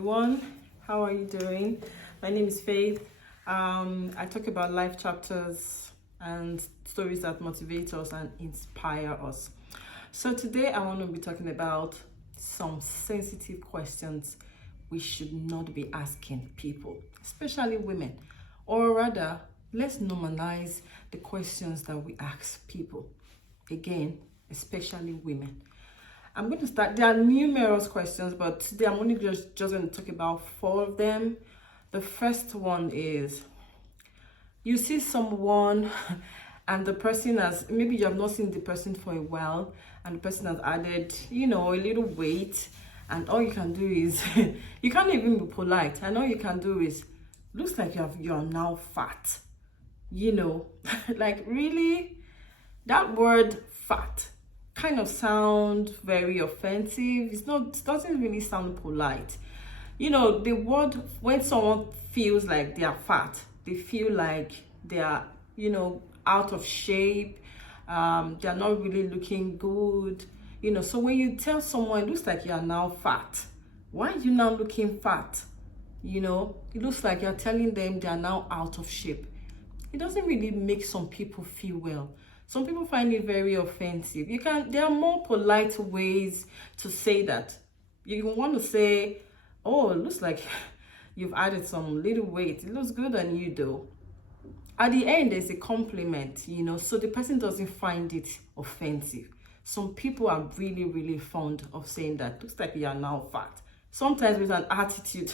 everyone. How are you doing? My name is Faith. I talk about life chapters and stories that motivate us and inspire us. So today I want to be talking about some sensitive questions we should not be asking people, especially women. Or rather, let's normalize the questions that we ask people. Again, especially women. I'm going to start. There are numerous questions, but today I'm only just going to talk about 4 of them. The first one is, you see someone and the person has, maybe you have not seen the person for a while, and the person has added, a little weight, and all you can do is, you can't even be polite, and all you can do is, looks like you're now fat. Like really, that word fat kind of sound very offensive. It doesn't really sound polite. The word, when someone feels like they are fat, they feel like they are, out of shape, they're not really looking good. So when you tell someone, it looks like you are now fat, why are you now looking fat? It looks like you're telling them they are now out of shape. It doesn't really make some people feel well. Some people find it very offensive. There are more polite ways to say that. You want to say, oh, it looks like you've added some little weight. It looks good on you though. At the end, there's a compliment, so the person doesn't find it offensive. Some people are really, really fond of saying that. Looks like you are now fat. Sometimes with an attitude.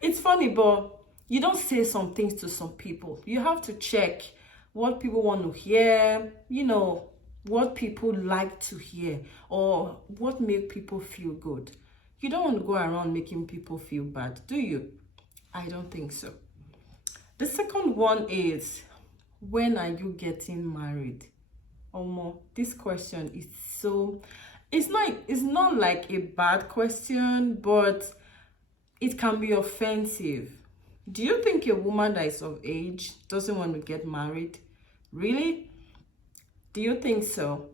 It's funny, but you don't say some things to some people. You have to check what people want to hear, what people like to hear, or what make people feel good. You don't want to go around making people feel bad, do you? I don't think so. The second one is, when are you getting married? This question is it's not like a bad question, but it can be offensive. Do you think a woman that is of age doesn't want to get married? Really? Do you think so?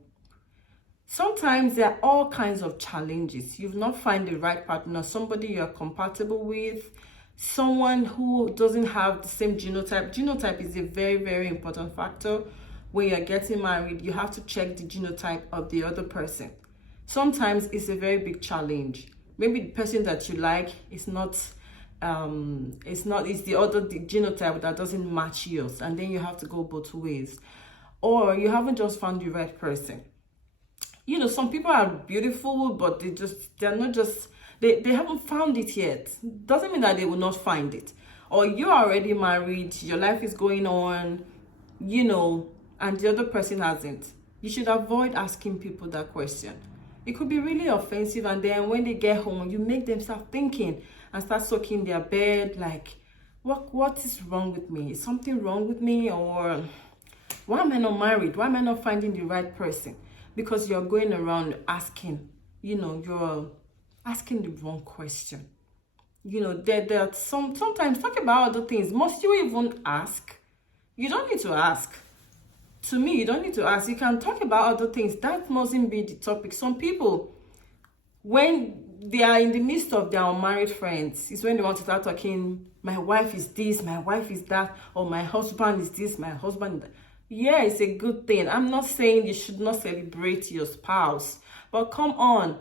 Sometimes there are all kinds of challenges. You've not found the right partner, somebody you're compatible with, someone who doesn't have the same genotype. Genotype is a very, very important factor. When you're getting married, you have to check the genotype of the other person. Sometimes it's a very big challenge. Maybe the person that you like is it's the other genotype that doesn't match yours, and then you have to go both ways. Or you haven't just found the right person. Some people are beautiful, but they haven't found it yet. Doesn't mean that they will not find it. Or you're already married, your life is going on, and the other person hasn't. You should avoid asking people that question. It could be really offensive, and then when they get home, you make them start thinking and start soaking their bed, like, what is wrong with me? Is something wrong with me? Or why am I not married? Why am I not finding the right person? Because you're going around asking, you're asking the wrong question. There are sometimes talk about other things. Must you even ask? You don't need to ask. To me, you don't need to ask. You can talk about other things. That mustn't be the topic. Some people, when they are in the midst of their unmarried friends, is when they want to start talking, my wife is this, my wife is that, or my husband is this, my husband is that. Yeah, it's a good thing. I'm not saying you should not celebrate your spouse, but come on.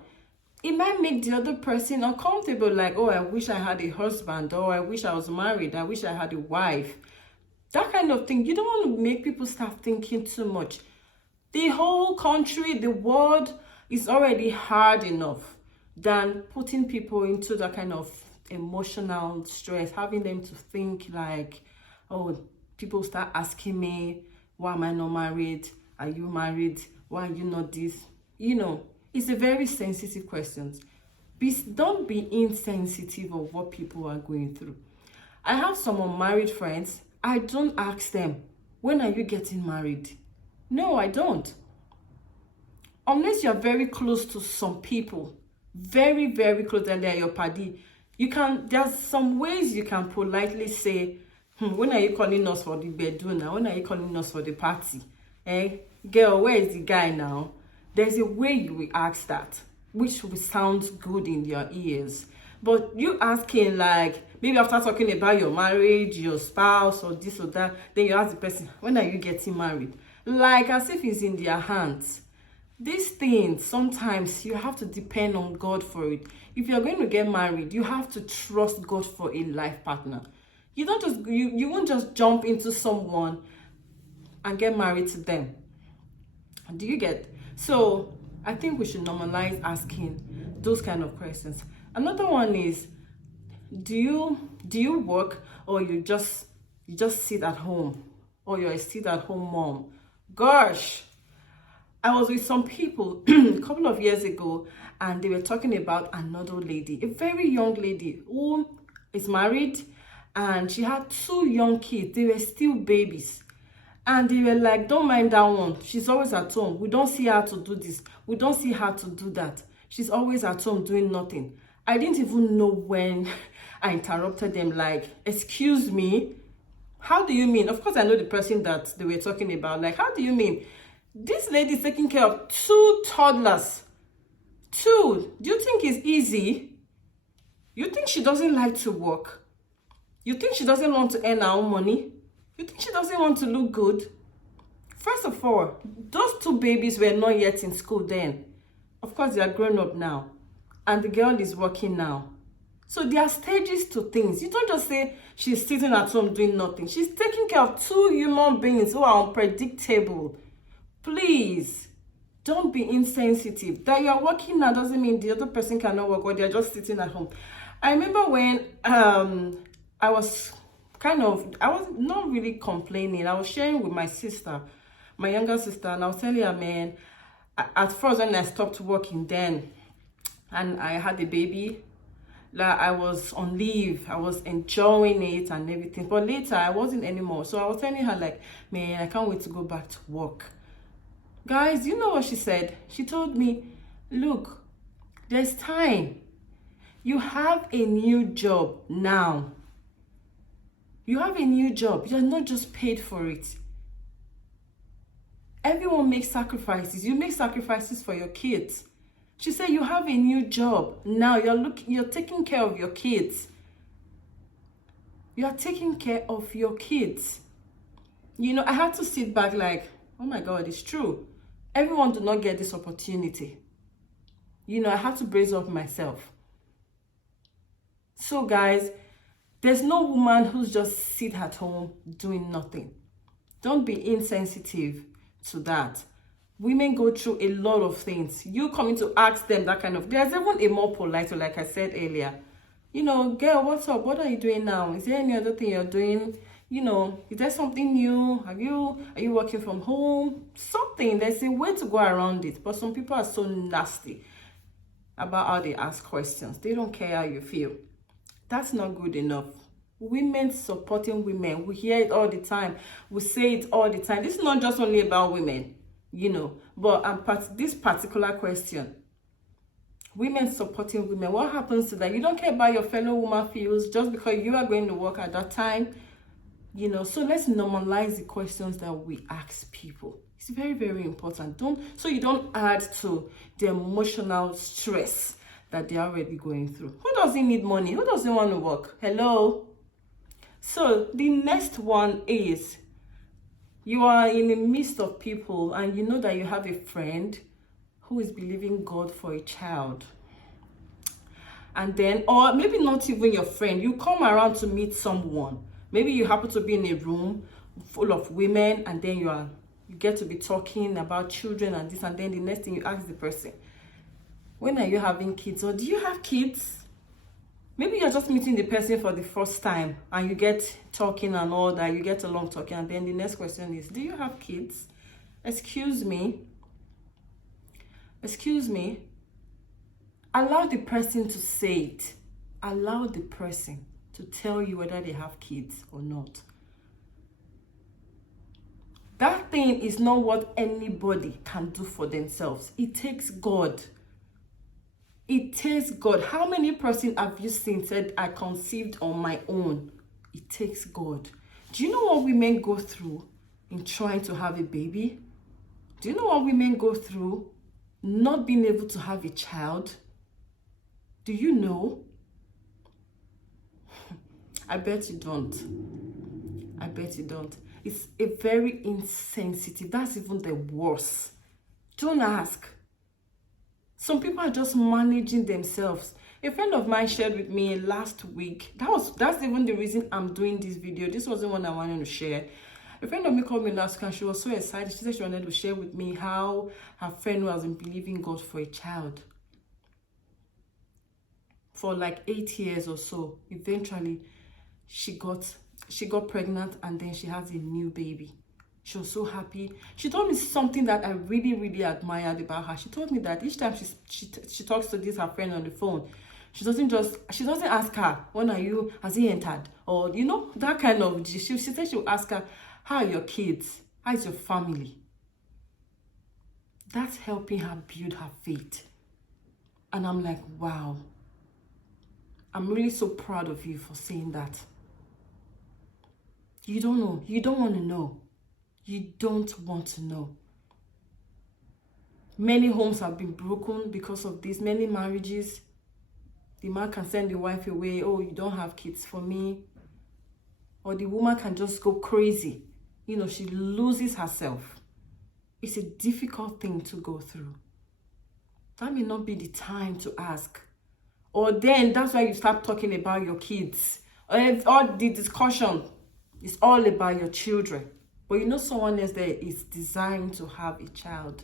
It might make the other person uncomfortable, like, oh, I wish I had a husband, or I wish I was married, I wish I had a wife. That kind of thing. You don't want to make people start thinking too much. The whole country, the world is already hard enough than putting people into that kind of emotional stress, having them to think like, oh, people start asking me, why am I not married? Are you married? Why are you not this? It's a very sensitive question. Don't be insensitive of what people are going through. I have some unmarried friends. I don't ask them, when are you getting married? No, I don't. Unless you're very close to some people, very, very close, and they're your paddy, there's some ways you can politely say, when are you calling us for the bedroom now? When are you calling us for the party? Girl, where is the guy now? There's a way you will ask that, which will sound good in your ears. But you asking, like, maybe after talking about your marriage, your spouse, or this or that, then you ask the person, when are you getting married? Like, as if it's in their hands. These things, sometimes you have to depend on God for it. If you're going to get married, you have to trust God for a life partner. You don't just you won't just jump into someone and get married to them. Do you get? So I think we should normalize asking those kind of questions. Another one is, do you work, or you just sit at home, or you're a sit at home mom? Gosh, I was with some people a couple of years ago, and they were talking about another lady, a very young lady who is married, and she had 2 young kids. They were still babies. And they were like, don't mind that one. She's always at home. We don't see her to do this. We don't see her to do that. She's always at home doing nothing. I didn't even know when I interrupted them, like, excuse me, how do you mean? Of course, I know the person that they were talking about. Like, how do you mean? This lady is taking care of 2 toddlers. 2. Do you think it's easy? You think she doesn't like to work? You think she doesn't want to earn her own money? You think she doesn't want to look good? First of all, those 2 babies were not yet in school then. Of course, they are grown up now. And the girl is working now. So there are stages to things. You don't just say she's sitting at home doing nothing. She's taking care of 2 human beings who are unpredictable. Please, don't be insensitive. That you are working now doesn't mean the other person cannot work, or they're just sitting at home. I remember when I was not really complaining. I was sharing with my sister, my younger sister, and I was telling her, man, at first when I stopped working then, and I had a baby, like, I was on leave, I was enjoying it and everything, but later I wasn't anymore. So I was telling her, like, man, I can't wait to go back to work. Guys, you know what she said? She told me, look, there's time. You have a new job now. You have a new job. You're not just paid for it. Everyone makes sacrifices. You make sacrifices for your kids. She said, you have a new job now. You're taking care of your kids. You're taking care of your kids. You know, I had to sit back like, oh my God, it's true. Everyone do not get this opportunity. You know, I had to brace up myself. So guys, there's no woman who's just sit at home doing nothing. Don't be insensitive to that. Women go through a lot of things. You coming to ask them that kind of, there's even a more polite, like I said earlier. You know, girl, what's up? What are you doing now? Is there any other thing you're doing? You know, is there something new? Are you working from home? Something. There's a way to go around it. But some people are so nasty about how they ask questions. They don't care how you feel. That's not good enough. Women supporting women. We hear it all the time. We say it all the time. This is not just only about women, you know. But this particular question, women supporting women, what happens to that? You don't care about your fellow woman feels just because you are going to work at that time, you know. So let's normalize the questions that we ask people. It's very, very important. So you don't add to the emotional stress that they're already going through. Who doesn't need money? Who doesn't want to work? Hello? So the next one is, you are in the midst of people and you know that you have a friend who is believing God for a child. And then, or maybe not even your friend, you come around to meet someone. Maybe you happen to be in a room full of women, and then you get to be talking about children and this, and then the next thing you ask the person, when are you having kids? Or do you have kids? Maybe you're just meeting the person for the first time and you get talking and all that, you get along talking, and then the next question is, do you have kids? Excuse me. Excuse me. Allow the person to say it. Allow the person to tell you whether they have kids or not. That thing is not what anybody can do for themselves. It takes God. It takes God. How many persons have you seen said, I conceived on my own? It takes God. Do you know what women go through in trying to have a baby? Do you know what women go through not being able to have a child? Do you know? I bet you don't. I bet you don't. It's a very insensitive. That's even the worst. Don't ask. Some people are just managing themselves. A friend of mine shared with me last week. That's even the reason I'm doing this video. This wasn't one I wanted to share. A friend of mine called me last week and she was so excited. She said she wanted to share with me how her friend who has been believing God for a child for like 8 years or so. Eventually, she got pregnant and then she has a new baby. She was so happy. She told me something that I really, really admired about her. She told me that each time she talks to her friend on the phone, she doesn't ask her, when are you, has he entered? Or, you know, that kind of, she said she'll ask her, how are your kids? How is your family? That's helping her build her faith. And I'm like, wow. I'm really so proud of you for saying that. You don't know. You don't want to know. You don't want to know. Many homes have been broken because of this. Many marriages. The man can send the wife away. Oh, you don't have kids for me. Or the woman can just go crazy. You know, she loses herself. It's a difficult thing to go through. That may not be the time to ask. Or then that's why you start talking about your kids. Or the discussion is all about your children. But you know someone else there is desiring to have a child.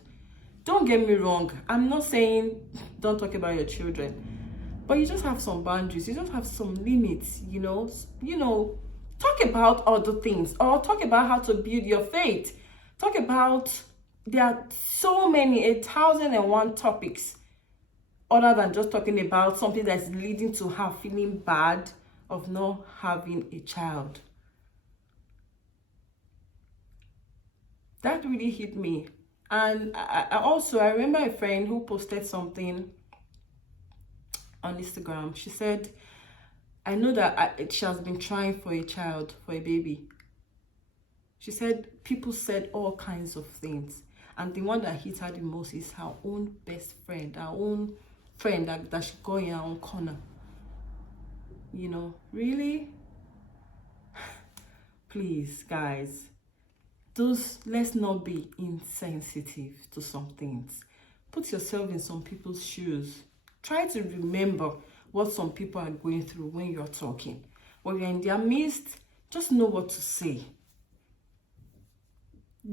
Don't get me wrong. I'm not saying don't talk about your children. But you just have some boundaries. You just have some limits, you know. Talk about other things. Or talk about how to build your faith. Talk about, there are so many, 1,001 topics. Other than just talking about something that's leading to her feeling bad of not having a child. That really hit me. And I remember a friend who posted something on Instagram. She said, I know that she has been trying for a child, for a baby. She said people said all kinds of things. And the one that hit her the most is her own best friend, her own friend that she got in her own corner. You know, really? Please, guys. Let's not be insensitive to some things. Put yourself in some people's shoes. Try to remember what some people are going through when you're talking. When you're in their midst, just know what to say.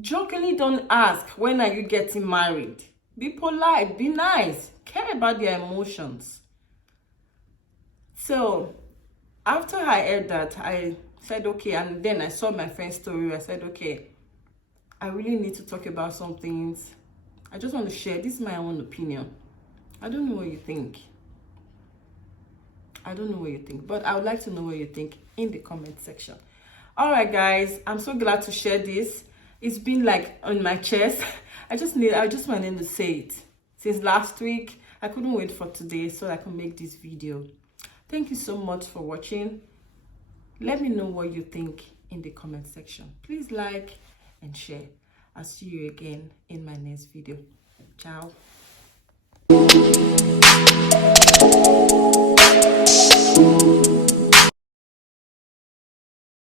Jokingly don't ask, when are you getting married? Be polite, be nice, care about their emotions. So, after I heard that, I said, okay, and then I saw my friend's story. I said, okay, I really need to talk about some things. I just want to share. This is my own opinion. I don't know what you think. I don't know what you think, but I would like to know what you think in the comment section. All right, guys, I'm so glad to share this. It's been like on my chest. I just wanted to say it. Since last week, I couldn't wait for today so I can make this video. Thank you so much for watching. Let me know what you think in the comment section. Please like and share. I'll see you again in my next video. Ciao.